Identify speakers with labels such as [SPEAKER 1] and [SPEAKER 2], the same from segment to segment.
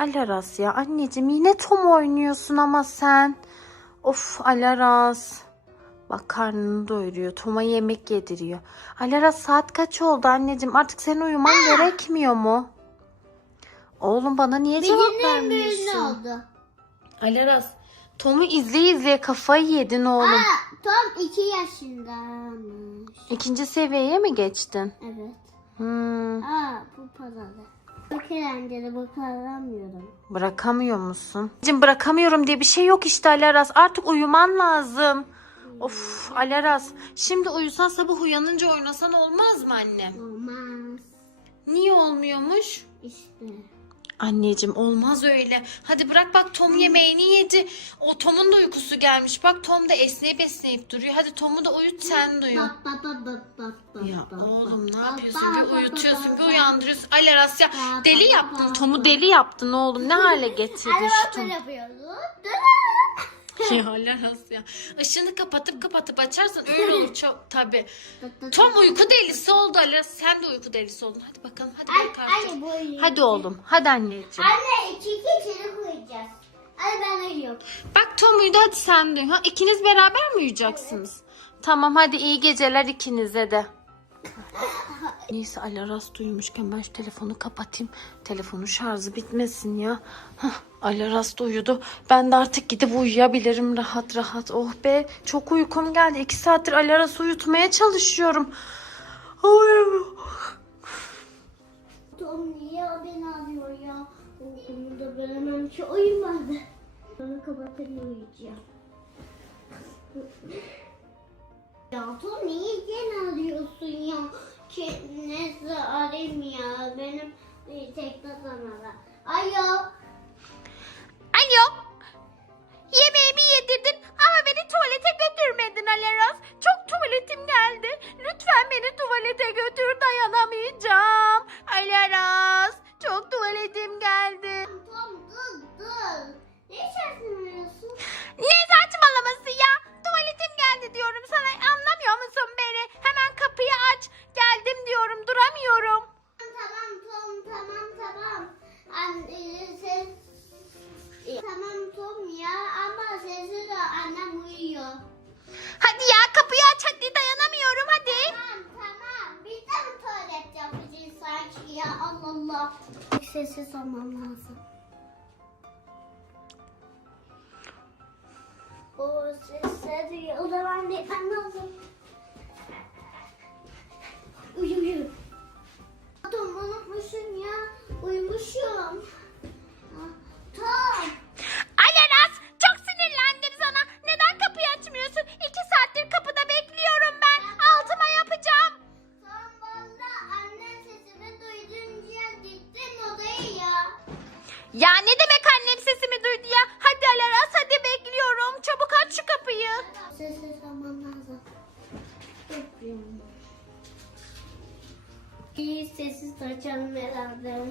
[SPEAKER 1] Alaras ya anneciğim yine Tom oynuyorsun ama sen. Of Alaras. Bak karnını doyuruyor. Tom'a yemek yediriyor. Alaras saat kaç oldu anneciğim? Artık senin uyuman gerekmiyor mu? Oğlum bana niye cevap
[SPEAKER 2] Birinin birine
[SPEAKER 1] vermiyorsun?
[SPEAKER 2] oldu.
[SPEAKER 1] Alaras Tom'u izleye izleye kafayı yedin oğlum.
[SPEAKER 2] Aa, tam iki yaşındaymış.
[SPEAKER 1] İkinci seviyeye mi geçtin?
[SPEAKER 2] Evet.
[SPEAKER 1] Hmm,
[SPEAKER 2] Aa bu paralı. Çok eğlenceli bakaramıyorum.
[SPEAKER 1] bırakamıyor musun? Anneciğim bırakamıyorum diye bir şey yok işte Alaras. Artık uyuman lazım. Of Alaras. Şimdi uyusan sabah uyanınca oynasan olmaz mı annem?
[SPEAKER 2] Olmaz.
[SPEAKER 1] Niye olmuyormuş?
[SPEAKER 2] İşte.
[SPEAKER 1] Anneciğim olmaz öyle. Hadi bırak bak Tom yemeğini yedi. O Tom'un da uykusu gelmiş. Bak Tom da esneyip esneyip duruyor. Hadi Tom'u da uyut sen de uyu.
[SPEAKER 2] Bat, bat, bat, bat, bat,
[SPEAKER 1] Ya oğlum ne yapıyorsun? Bir uyutuyorsun, bir uyandırıyorsun. Alaras ya deli yaptın. Tom'u deli yaptın oğlum. Ne hale getirdin şu Tom? Ya Alaras ya. Işığını kapatıp kapatıp açarsan öyle olur çok tabii. Tom uyku delisi oldu Alaras. Sen de uyku delisi oldun. Hadi bakalım hadi
[SPEAKER 2] Ay,
[SPEAKER 1] bakalım.
[SPEAKER 2] anne bu uyuyor.
[SPEAKER 1] Hadi oğlum. Hadi anneciğim.
[SPEAKER 2] Anne iki kişilik uyuyacağız. Hadi ben uyuyorum.
[SPEAKER 1] Bak Tom uyudu hadi sen de. Ha, ikiniz beraber mi uyuyacaksınız? Tamam hadi iyi geceler ikinize de. Neyse Alaras duymuşken ben şu telefonu kapatayım. Telefonun şarjı bitmesin ya. Hah, Alaras da uyudu. Ben de artık gidip uyuyabilirim rahat rahat. Oh be çok uykum geldi. İki saattir Alaras'ı uyutmaya çalışıyorum.
[SPEAKER 2] Tom niye beni arıyor ya? Onu da veremem ki uyumadı. Onu kapatayım uyuyacağım. Ya Tom niye gene arıyorsun ya? Neyse arayayım ya. Benim sana. Alo.
[SPEAKER 1] Alo.
[SPEAKER 2] Allah. Sessiz olmam lazım. O sesler duyuyor. O zaman gitmem lazım. Ya
[SPEAKER 1] ne demek annem sesimi duydu ya? Hadi Alaras hadi bekliyorum. Çabuk aç şu kapıyı.
[SPEAKER 2] Sessiz olmam lazım. Yapıyorum. İyi sessiz açalım herhalde.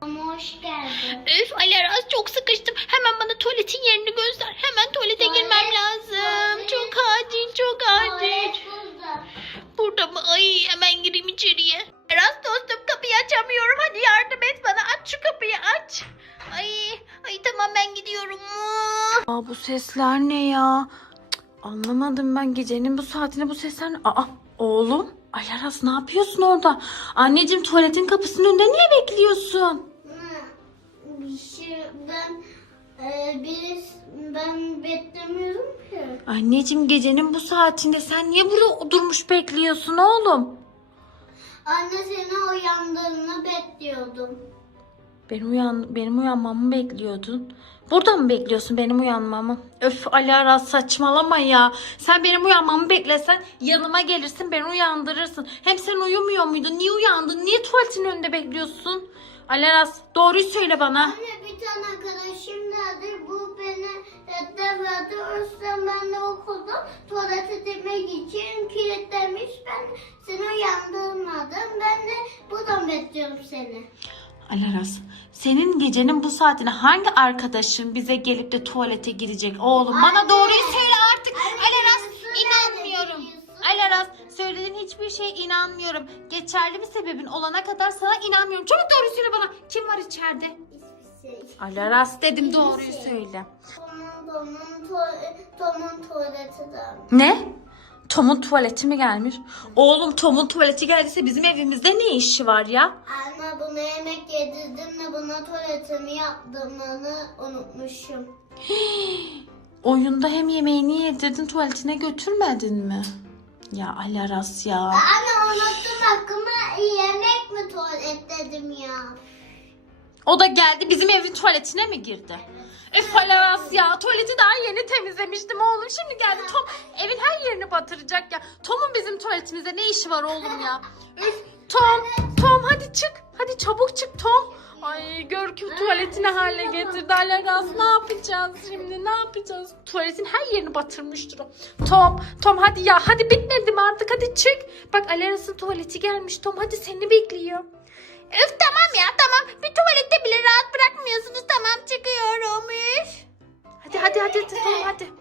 [SPEAKER 2] Ama hoş geldin.
[SPEAKER 1] Üf Alaras çok sıkıştım. Hemen bana tuvaletin yerini göster. Hemen bu sesler ne ya? Cık, anlamadım ben gecenin bu saatinde bu sesler ne? Aa oğlum. Alaras ne yapıyorsun orada? Anneciğim tuvaletin kapısının önünde niye bekliyorsun?
[SPEAKER 2] Hı, Bir şey ben e, birisi ben beklemiyorum ki.
[SPEAKER 1] Anneciğim gecenin bu saatinde sen niye burada durmuş bekliyorsun oğlum?
[SPEAKER 2] Anne seni uyandığını bekliyordum.
[SPEAKER 1] Benim uyan benim uyanmamı bekliyordun. Burada mı bekliyorsun benim uyanmamı? Öf Ali Aras saçmalama ya. Sen benim uyanmamı beklesen yanıma gelirsin beni uyandırırsın. Hem sen uyumuyor muydun? Niye uyandın? Niye tuvaletin önünde bekliyorsun? Ali Aras doğruyu söyle bana.
[SPEAKER 2] Anne bir tane arkadaşım geldi. Bu beni redde verdi. O yüzden ben de okulda tuvalete gitmek için kilitlemiş. Ben seni uyandırmadım. Ben de buradan bekliyorum seni.
[SPEAKER 1] Alaras, senin gecenin bu saatine hangi arkadaşın bize gelip de tuvalete girecek oğlum? Bana
[SPEAKER 2] Anne.
[SPEAKER 1] doğruyu söyle artık.
[SPEAKER 2] Anne, nerede
[SPEAKER 1] inanmıyorum.
[SPEAKER 2] biliyorsun?
[SPEAKER 1] hiçbir şeye inanmıyorum. Geçerli bir sebebin olana kadar sana inanmıyorum. Çabuk doğruyu söyle bana. Kim var içeride?
[SPEAKER 2] Hiçbir şey.
[SPEAKER 1] Alaras dedim doğruyu
[SPEAKER 2] şey.
[SPEAKER 1] söyle.
[SPEAKER 2] Tom'un Tom'un tuva- Tom'un tuvaleti de.
[SPEAKER 1] Ne? Tom'un tuvaleti mi gelmiş? Oğlum Tom'un tuvaleti geldiyse bizim evimizde ne işi var ya?
[SPEAKER 2] Anne buna yemek yedirdim de buna tuvaletimi yaptığımını unutmuşum.
[SPEAKER 1] Oyunda hem yemeğini yedirdin tuvaletine götürmedin mi? Ya Alaras ya.
[SPEAKER 2] Anne unuttum aklıma yemek mi tuvalet dedim ya.
[SPEAKER 1] O da geldi bizim evin tuvaletine mi girdi? Öf Alaras ya tuvaleti daha yeni temizlemiştim oğlum. Şimdi geldi Tom evin her yerini batıracak ya. Tom'un bizim tuvaletimizde ne işi var oğlum ya? Üf Tom, Tom hadi çık. Hadi çabuk çık Tom. Ay gör ki tuvaletini hale getirdi Alaras. Ne yapacağız şimdi ne yapacağız? Tuvaletin her yerini batırmıştır o. Tom, Tom hadi ya hadi bitmedi mi artık hadi çık. Bak Alaras'ın tuvaleti gelmiş Tom hadi seni bekliyor. Öf tamam ya tamam. Bir tuvalette bile rahat bırakmıyorsunuz. Tamam çıkıyorum. Üf. Hadi hadi hadi hadi Tom hadi.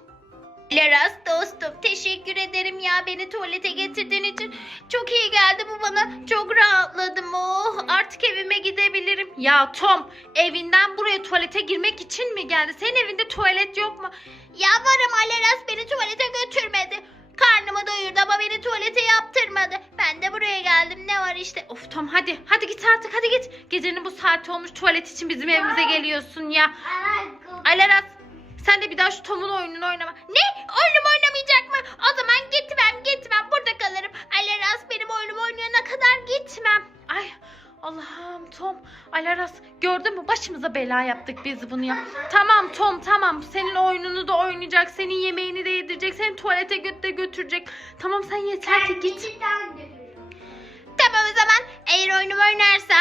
[SPEAKER 1] Leras dostum teşekkür ederim ya beni tuvalete getirdiğin için. Çok iyi geldi bu bana. Çok rahatladım. Oh artık evime gidebilirim. Ya Tom evinden buraya tuvalete girmek için mi geldi? Senin evinde tuvalet yok mu? Ya varım Aleras beni tuvalete götürmedi. Karnımı doyurdu ama beni tuvalete yaptırmadı. Ben de buraya geldim. Ne var işte. Of Tom hadi. Hadi git artık hadi git. Gecenin bu saati olmuş tuvalet için bizim evimize geliyorsun ya. Alaras sen de bir daha şu Tom'un oyununu oynama. Ne? Oyunum oynamayacak mı? O zaman gitmem gitmem burada kalırım. Alaras benim oyunumu oynayana kadar gitmem. Ay Allah'ım Tom. Alaras gördün mü başımıza bela yaptık biz bunu ya. Tamam Tom tamam senin oyununu da oynayacak. Senin yemeğini de yedirecek. Seni tuvalete gö- de götürecek. Tamam sen yeter ki git. Tamam o zaman eğer oyunumu oynarsa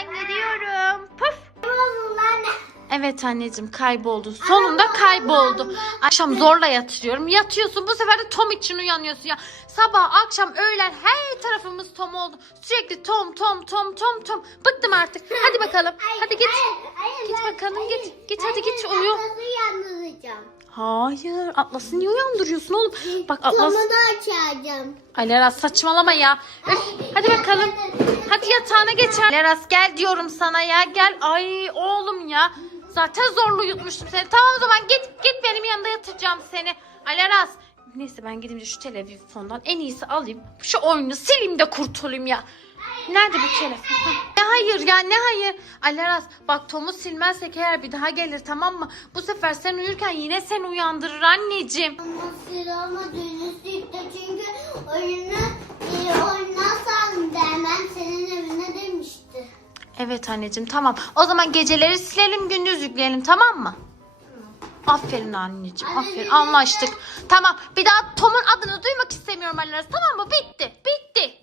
[SPEAKER 1] ben gidiyorum. Puf. Evet anneciğim kayboldu. Sonunda kayboldu. Akşam zorla yatırıyorum. Yatıyorsun bu sefer de Tom için uyanıyorsun ya. Sabah, akşam, öğlen her tarafımız Tom oldu. Sürekli Tom, Tom, Tom, Tom, Tom. Bıktım artık. Hadi bakalım. Hadi git. Git bakalım git. Git hadi git uyu. Hayır Atlas'ı niye uyandırıyorsun oğlum? Bak Atlas...
[SPEAKER 2] Camını açacağım.
[SPEAKER 1] Alara saçmalama ya. Üf, hadi bakalım. Hadi yatağına geç. Leras gel diyorum sana ya. Gel. Ay oğlum ya. Zaten zorla yutmuştum seni. Tamam o zaman git. Git benim yanında yatıracağım seni. Alaras. Neyse ben gidince şu televizyondan en iyisi alayım. Şu oyunu sileyim de kurtulayım ya. Nerede bu telefon? Hayır ya ne hayır. Alaras bak Tom'u silmezsek eğer bir daha gelir tamam mı? Bu sefer sen uyurken yine seni uyandırır anneciğim.
[SPEAKER 2] Ama silahımı dönüştü çünkü oyunu iyi oynarsan demem senin evine demişti.
[SPEAKER 1] Evet anneciğim tamam. O zaman geceleri silelim gündüz yükleyelim tamam mı? Aferin anneciğim aferin anlaştık. Tamam bir daha Tom'un adını duymak istemiyorum Alaras tamam mı? Bitti bitti.